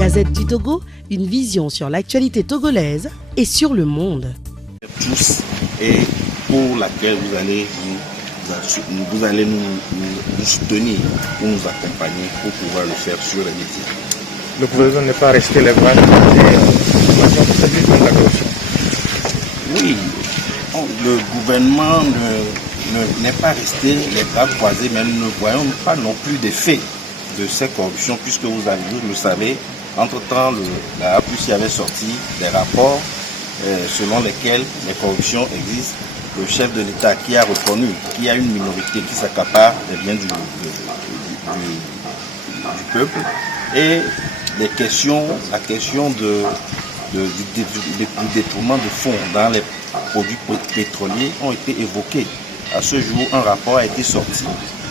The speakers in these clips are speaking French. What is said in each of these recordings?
Gazette du Togo, une vision sur l'actualité togolaise et sur le monde. Tous et pour laquelle vous allez nous soutenir, pour nous accompagner, pour pouvoir le faire sur les médias. Le gouvernement n'est pas resté les bras croisés pour lutter contre la corruption. Oui, le gouvernement n'est pas resté les bras croisés, mais nous ne voyons pas non plus d'effet de ces corruptions, puisque vous le savez, entre-temps, la APUSI avait sorti des rapports selon lesquels les corruptions existent. Le chef de l'État qui a reconnu qu'il y a une minorité qui s'accapare des biens du peuple, et la question du détournement de fonds dans les produits pétroliers ont été évoqués. À ce jour, un rapport a été sorti,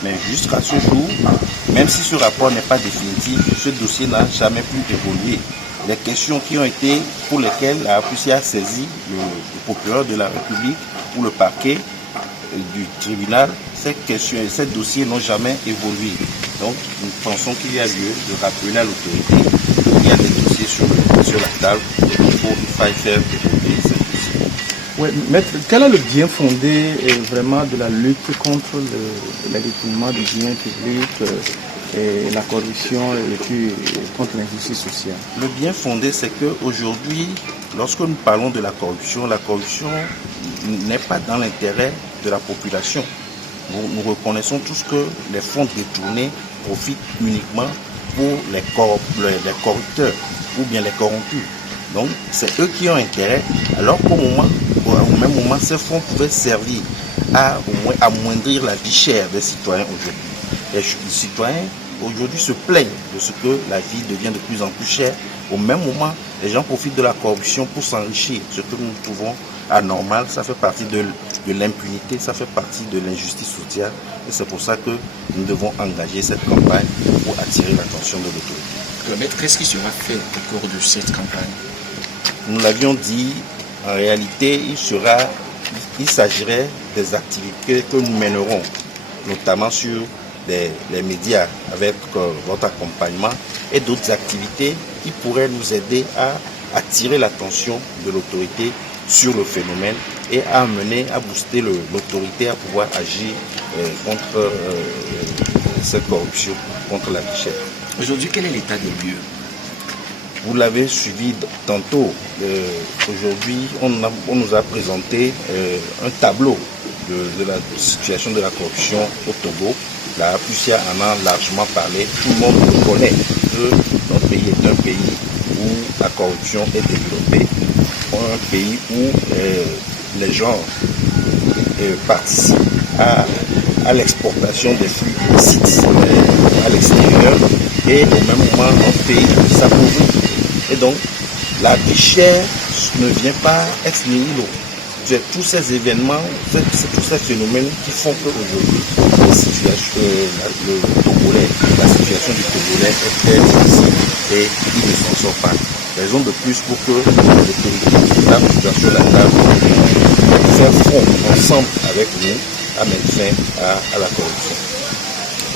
mais jusqu'à ce jour, même si ce rapport n'est pas définitif, ce dossier n'a jamais pu évoluer. Les questions pour lesquelles la APUSI a saisi le procureur de la République ou le parquet du tribunal, ces dossiers n'ont jamais évolué. Donc nous pensons qu'il y a lieu de rappeler à l'autorité qu'il y a des dossiers sur la table et qu'il faille faire évoluer ces dossiers. Oui, maître, quel est le bien fondé vraiment de la lutte contre le détournement du bien public et la corruption et puis contre l'injustice sociale? Le bien fondé, c'est qu'aujourd'hui, lorsque nous parlons de la corruption n'est pas dans l'intérêt de la population. Nous reconnaissons tous que les fonds détournés profitent uniquement pour les corrupteurs ou bien les corrompus. Donc c'est eux qui ont intérêt, alors qu'au même moment, ces fonds pouvaient servir à au moins amoindrir la vie chère des citoyens aujourd'hui. Les citoyens aujourd'hui se plaignent de ce que la vie devient de plus en plus chère. Au même moment, les gens profitent de la corruption pour s'enrichir, ce que nous trouvons anormal. Ça fait partie de l'impunité, ça fait partie de l'injustice sociale, et c'est pour ça que nous devons engager cette campagne pour attirer l'attention de l'autorité. Maître, qu'est-ce qui sera fait au cours de cette campagne? Nous l'avions dit, en réalité, il s'agirait des activités que nous mènerons, notamment sur les médias avec votre accompagnement, et d'autres activités qui pourraient nous aider à attirer l'attention de l'autorité sur le phénomène et à booster l'autorité à pouvoir agir contre cette corruption, contre la vie chère. Aujourd'hui, quel est l'état des lieux? Vous l'avez suivi tantôt. Aujourd'hui, on nous a présenté un tableau de la situation de la corruption au Togo. La APUSI en a largement parlé. Tout le monde reconnaît que notre pays est un pays où la corruption est développée, un pays où les gens participent à l'exportation des flux illicites à l'extérieur, et au même moment un pays qui s'appauvrit. Et donc la vie chère ne vient pas ex nihilo. C'est tous ces événements, c'est tous ces phénomènes qui font qu'aujourd'hui la situation du Togolais est très difficile et il ne s'en sort pas. Raison de plus pour que l'autorité tape sur la table et faire front ensemble avec nous à mettre fin à la corruption.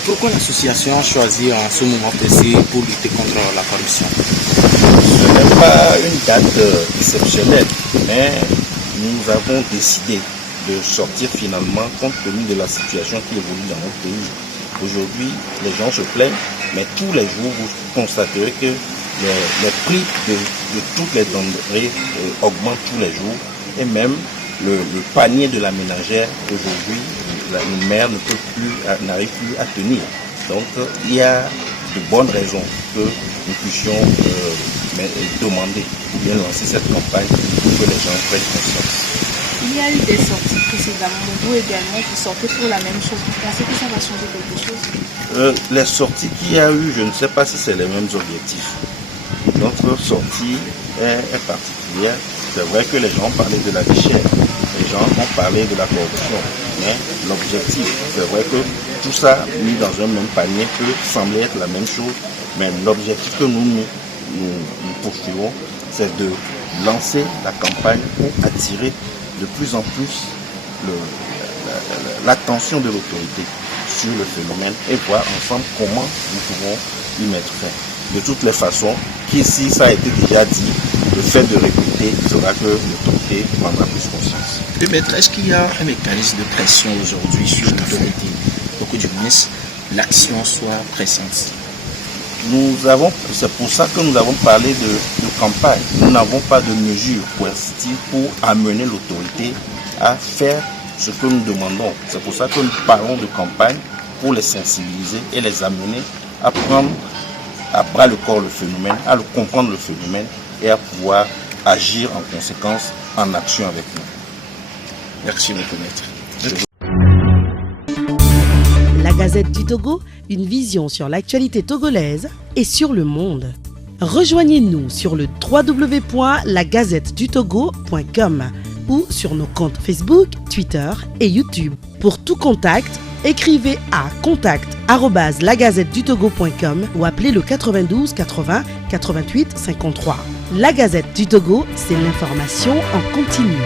Pourquoi l'association a choisi en ce moment précis pour lutter contre la corruption? Ce n'est pas une date exceptionnelle, mais nous avons décidé de sortir finalement compte tenu de la situation qui évolue dans notre pays. Aujourd'hui, les gens se plaignent, mais tous les jours, vous constaterez que les prix de toutes les denrées augmentent tous les jours, et même le panier de la ménagère aujourd'hui, une mère n'arrive plus à tenir. Donc il y a de bonnes raisons que nous puissions demander ou bien lancer cette campagne pour que les gens prennent conscience. Il y a eu des sorties précédemment, vous également, vous sortez pour la même chose. Vous pensez que ça va changer quelque chose? Les sorties qu'il y a eu, je ne sais pas si c'est les mêmes objectifs. Notre sortie est particulière. C'est vrai que les gens ont parlé de la vie chère, les gens ont parlé de la corruption, mais l'objectif, c'est vrai que tout ça mis dans un même panier peut sembler être la même chose, mais l'objectif que nous poursuivons, c'est de lancer la campagne pour attirer de plus en plus l'attention de l'autorité sur le phénomène et voir ensemble comment nous pouvons y mettre fin. de toutes les façons, qu'ici, ça a été déjà dit, le fait de répéter fera que l'autorité prendra plus conscience. Oui, maître, est-ce qu'il y a un mécanisme de pression aujourd'hui sur l'autorité pour que du moins l'action soit pressante? C'est pour ça que nous avons parlé de campagne. Nous n'avons pas de mesures coercitives pour amener l'autorité à faire ce que nous demandons. C'est pour ça que nous parlons de campagne pour les sensibiliser et les amener à prendre à bras le corps le phénomène, à le comprendre le phénomène et à pouvoir agir en conséquence, en action avec nous. Merci beaucoup, maître. La Gazette du Togo, une vision sur l'actualité togolaise et sur le monde. Rejoignez-nous sur le www.lagazettedutogo.com ou sur nos comptes Facebook, Twitter et YouTube. Pour tout contact, écrivez à contact@lagazettedutogo.com ou appelez le 92 80 88 53. La Gazette du Togo, c'est l'information en continu.